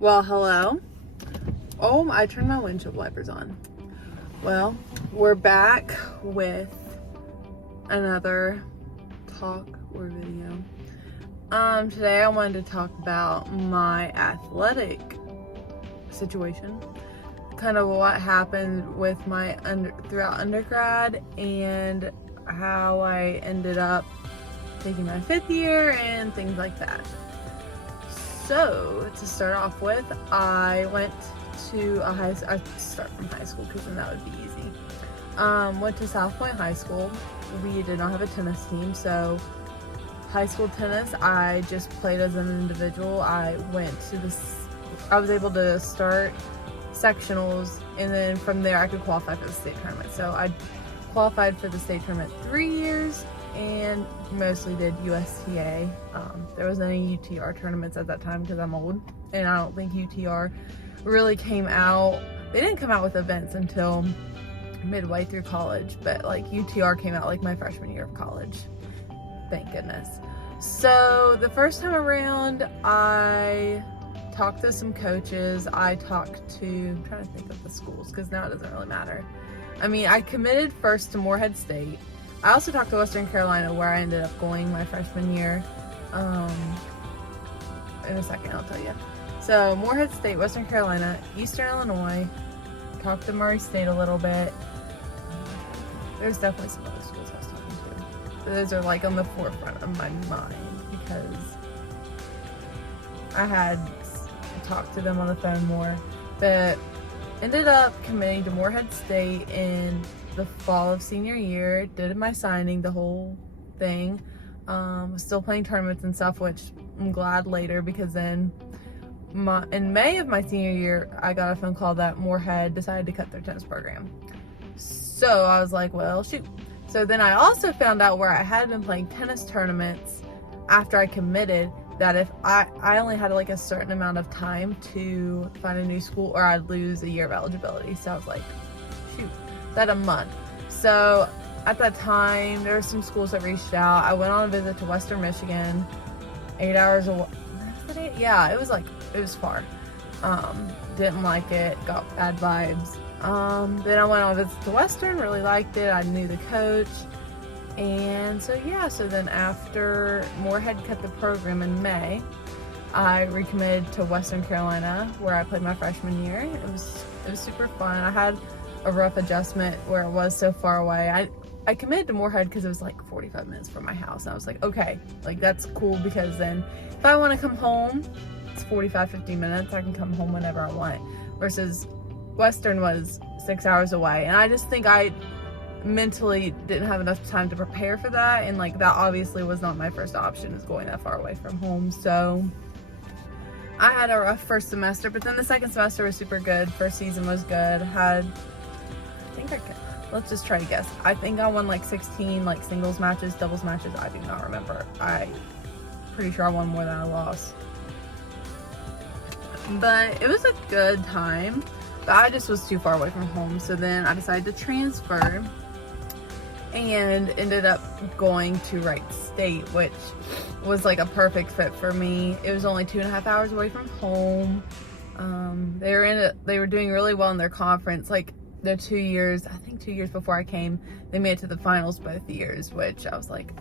Well, hello. Oh, I turned my windshield wipers on. Well, we're back with another talk or video. Today I wanted to talk about my athletic situation, kind of what happened with my throughout undergrad and how I ended up taking my 5th year and things like that. So, to start off with, I went to I start from high school because then that would be easy. Went to South Point High School. We did not have a tennis team, so high school tennis, I just played as an individual. I was able to start sectionals, and then from there I could qualify for the state tournament. So I qualified for the state tournament 3 years and mostly did USTA. There wasn't any UTR tournaments at that time because I'm old, and I don't think UTR really came out. They didn't come out with events until midway through college, but like UTR came out like my freshman year of college. Thank goodness. So the first time around, I talked to some coaches. I'm trying to think of the schools because now it doesn't really matter. I mean, I committed first to Morehead State. I also talked to Western Carolina, where I ended up going my freshman year. In a second, I'll tell you. So Morehead State, Western Carolina, Eastern Illinois, talked to Murray State a little bit. There's definitely some other schools I was talking to. But those are like on the forefront of my mind because I had talked to them on the phone more. But ended up committing to Morehead State in the fall of senior year. Did my signing, the whole thing. Was still playing tournaments and stuff, which I'm glad later, because then in May of my senior year, I got a phone call that Morehead decided to cut their tennis program. So I was like, well, shoot. So then I also found out where I had been playing tennis tournaments after I committed, that if I only had like a certain amount of time to find a new school or I'd lose a year of eligibility. So I was like, shoot, that's a month. So at that time, there were some schools that reached out. I went on a visit to Western Michigan, 8 hours away. Yeah, it was far. Didn't like it, got bad vibes. Then I went on a visit to Western, really liked it. I knew the coach. And so then after Morehead cut the program in May, I recommitted to Western Carolina, where I played my freshman year. It was super fun. I had a rough adjustment where it was so far away. I committed to Morehead because it was like 45 minutes from my house. And I was like, okay, like that's cool, because then if I want to come home, it's 50 minutes. I can come home whenever I want. Versus Western was 6 hours away. And I just think I mentally didn't have enough time to prepare for that. And like that obviously was not my first option, is going that far away from home. So I had a rough first semester, but then the second semester was super good. First season was good. Let's just try to guess. I think I won like 16 like singles matches, doubles matches. I do not remember. I'm pretty sure I won more than I lost. But it was a good time. But I just was too far away from home. So then I decided to transfer and ended up going to Wright State, which was like a perfect fit for me. It was only 2.5 hours away from home. They were doing really well in their conference. Like the 2 years before I came, they made it to the finals both years, which I was like,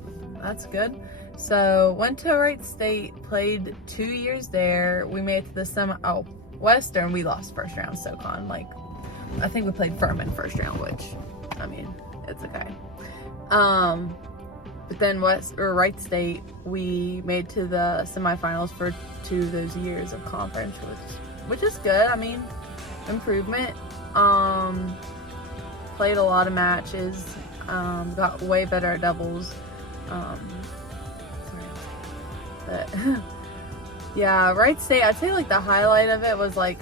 that's good. So went to Wright State, played 2 years there. We made it to the Western, we lost first round SoCon. Like, I think we played Furman first round, which, I mean, it's okay. But then Wright State, we made to the semifinals for 2 of those years of conference, which is good. I mean, improvement. Played a lot of matches, got way better at doubles. But yeah, Wright State, I'd say like the highlight of it was like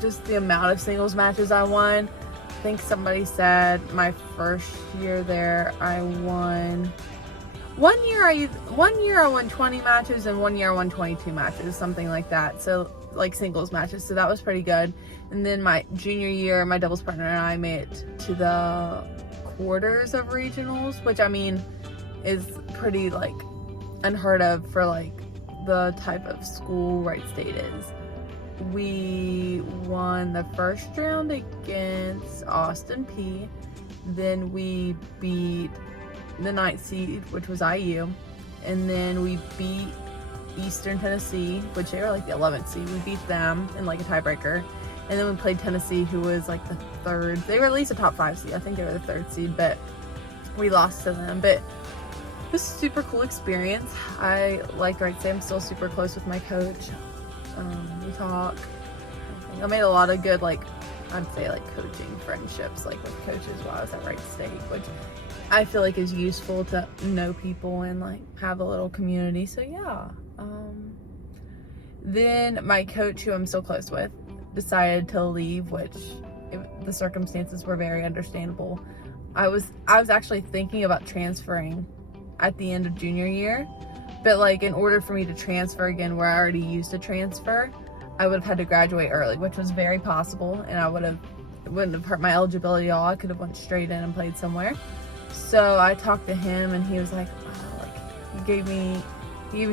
just the amount of singles matches I won. I think somebody said my first year there I won. One year I won 20 matches, and 1 year I won 22 matches, something like that. So like singles matches. So that was pretty good. And then my junior year, my doubles partner and I made it to the quarters of regionals, which I mean is pretty like unheard of for like the type of school Wright State is. We won the first round against Austin P. Then we beat the 9th seed, which was IU. And then we beat Eastern Tennessee, which they were like the 11th seed. We beat them in like a tiebreaker. And then we played Tennessee, who was like the 3rd. They were at least a top 5 seed. I think they were the 3rd seed, but we lost to them. But it was a super cool experience. I liked Wright State. I'm still super close with my coach. We talk. I made a lot of good, like, I'd say like coaching friendships, like with coaches while I was at Wright State, which I feel like is useful to know people and like have a little community. So yeah. Then my coach, who I'm still close with, decided to leave, which the circumstances were very understandable. I was actually thinking about transferring at the end of junior year, but like in order for me to transfer again where I already used to transfer, I would have had to graduate early, which was very possible, and it wouldn't have hurt my eligibility at all. I could have went straight in and played somewhere. So I talked to him, and he was like, he gave me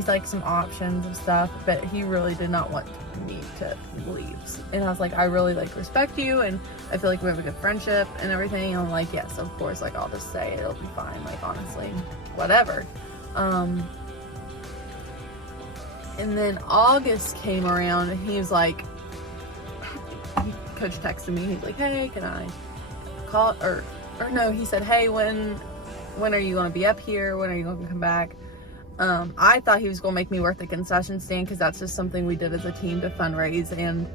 like some options and stuff, but he really did not want me to leave. And I was like, I really like respect you, and I feel like we have a good friendship and everything. And I'm like, yes, of course, like I'll just say it'll be fine, like honestly, whatever. And then August came around, and he was like, coach texted me, he's like, hey, can I call, or no, he said, hey, when are you going to be up here? When are you going to come back? I thought he was going to make me work the concession stand, because that's just something we did as a team to fundraise, and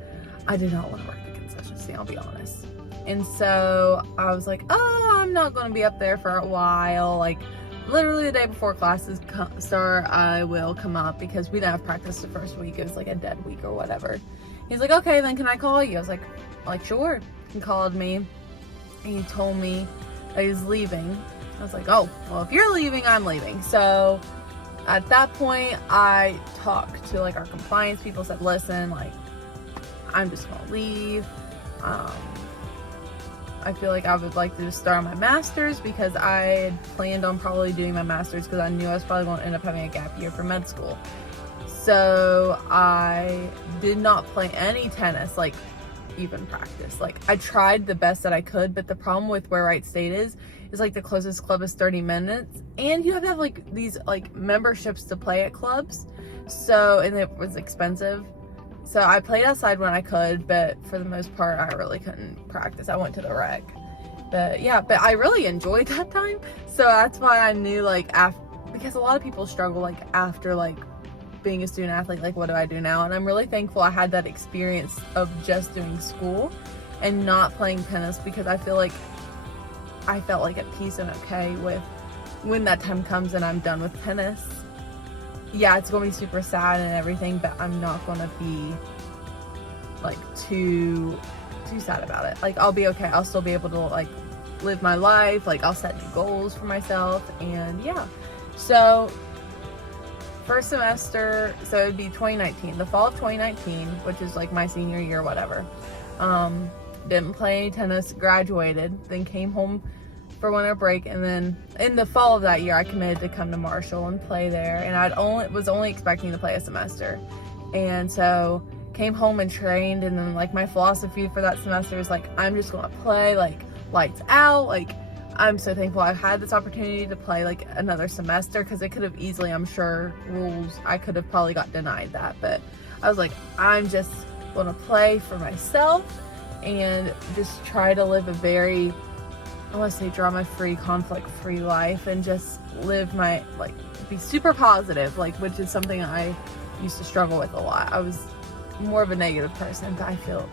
I did not want to work the concession stand, I'll be honest. And so I was like, oh, I'm not going to be up there for a while, like literally the day before classes start, I will come up, because we didn't have practice the first week. It was like a dead week or whatever. He's like, okay, then can I call you? I was like sure. He called me, and he told me that he was leaving. I was like, oh, well, if you're leaving, I'm leaving. So at that point, I talked to like our compliance people, said, listen, like, I'm just gonna leave. I feel like I would like to just start on my master's, because I had planned on probably doing my master's, because I knew I was probably going to end up having a gap year for med school. So I did not play any tennis, like even practice. Like I tried the best that I could, but the problem with where Wright State is like the closest club is 30 minutes, and you have to have like these like memberships to play at clubs. So, and it was expensive. So I played outside when I could, but for the most part, I really couldn't practice. I went to the rec. But yeah, but I really enjoyed that time. So that's why I knew, like, because a lot of people struggle, like, after, like, being a student athlete, like, what do I do now? And I'm really thankful I had that experience of just doing school and not playing tennis, because I feel like I felt like at peace and okay with when that time comes and I'm done with tennis. Yeah, it's going to be super sad and everything, but I'm not going to be, like, too sad about it. Like, I'll be okay. I'll still be able to, like, live my life. Like, I'll set new goals for myself, and yeah. So, first semester, so it would be 2019, the fall of 2019, which is, like, my senior year, whatever. Didn't play any tennis, graduated, then came home for winter break, and then in the fall of that year I committed to come to Marshall and play there, and was only expecting to play a semester, and so came home and trained, and then like my philosophy for that semester was like, I'm just gonna play like lights out. Like, I'm so thankful I had this opportunity to play like another semester, because it could have easily, I'm sure, I could have probably got denied that, but I was like, I'm just gonna play for myself and just try to live a very, I want to say, drama-free, conflict-free life, and just live my, like, be super positive, like, which is something I used to struggle with a lot. I was more of a negative person, but I feel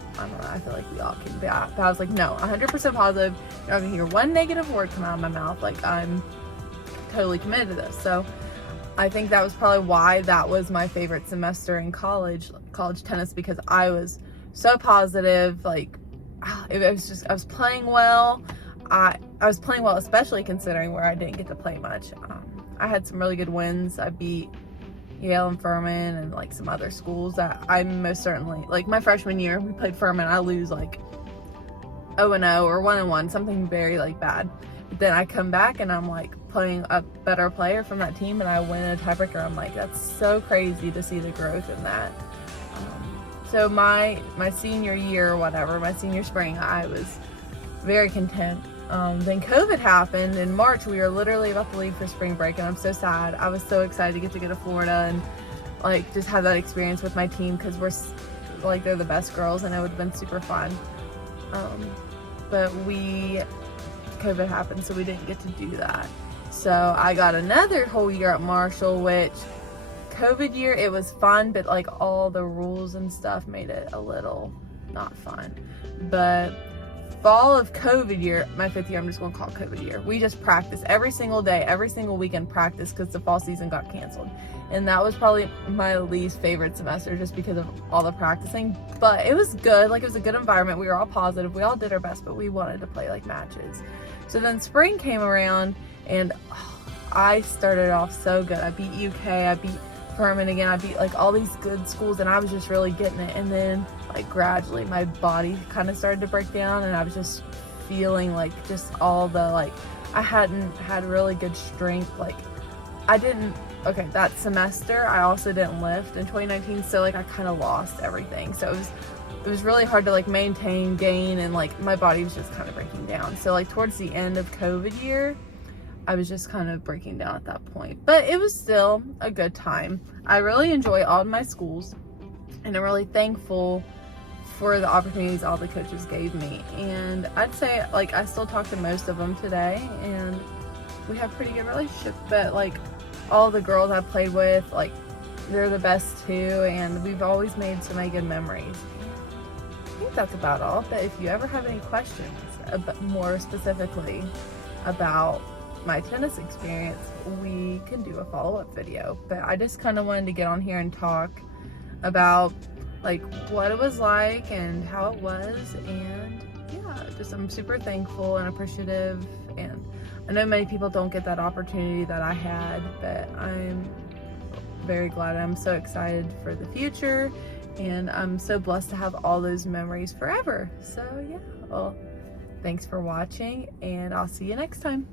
like we all can be. But I was like, no, 100% positive. You're not gonna hear one negative word come out of my mouth. Like, I'm totally committed to this. So I think that was probably why that was my favorite semester in college tennis, because I was so positive. Like, it was just, I was playing well. I was playing well, especially considering where I didn't get to play much. I had some really good wins. I beat Yale and Furman and like some other schools that I most certainly, like my freshman year, we played Furman. I lose like 0-0 or 1-1, something very like bad. But then I come back and I'm like playing a better player from that team and I win a tiebreaker. I'm like, that's so crazy to see the growth in that. So my senior year or whatever, my senior spring, I was very content. Then COVID happened in March. We were literally about to leave for spring break, and I'm so sad. I was so excited to get to Florida and like just have that experience with my team, because we're like, they're the best girls and it would have been super fun. But COVID happened, so we didn't get to do that. So I got another whole year at Marshall, which COVID year, it was fun, but like all the rules and stuff made it a little not fun. But fall of COVID year, my 5th year, I'm just going to call it COVID year, we just practiced every single day, every single weekend practice, because the fall season got canceled. And that was probably my least favorite semester, just because of all the practicing. But it was good. Like, it was a good environment. We were all positive. We all did our best, but we wanted to play like matches. So then spring came around, and I started off so good. I beat UK, I beat Furman again, I beat like all these good schools, and I was just really getting it. And then like gradually my body kind of started to break down, and I was just feeling like just all the, like, I hadn't had really good strength. Like, okay, that semester I also didn't lift in 2019, so like I kind of lost everything. So it was really hard to like maintain, gain, and like my body was just kind of breaking down. So like towards the end of COVID year, I was just kind of breaking down at that point. But it was still a good time. I really enjoy all of my schools, and I'm really thankful for the opportunities all the coaches gave me. And I'd say like I still talk to most of them today, and we have pretty good relationship. But like all the girls I've played with, like, they're the best too, and we've always made so many good memories. I think that's about all. But if you ever have any questions more specifically about my tennis experience, we can do a follow-up video. But I just kind of wanted to get on here and talk about like what it was like and how it was. And yeah, just I'm super thankful and appreciative, and I know many people don't get that opportunity that I had, but I'm very glad. I'm so excited for the future, and I'm so blessed to have all those memories forever. So yeah, well, thanks for watching, and I'll see you next time.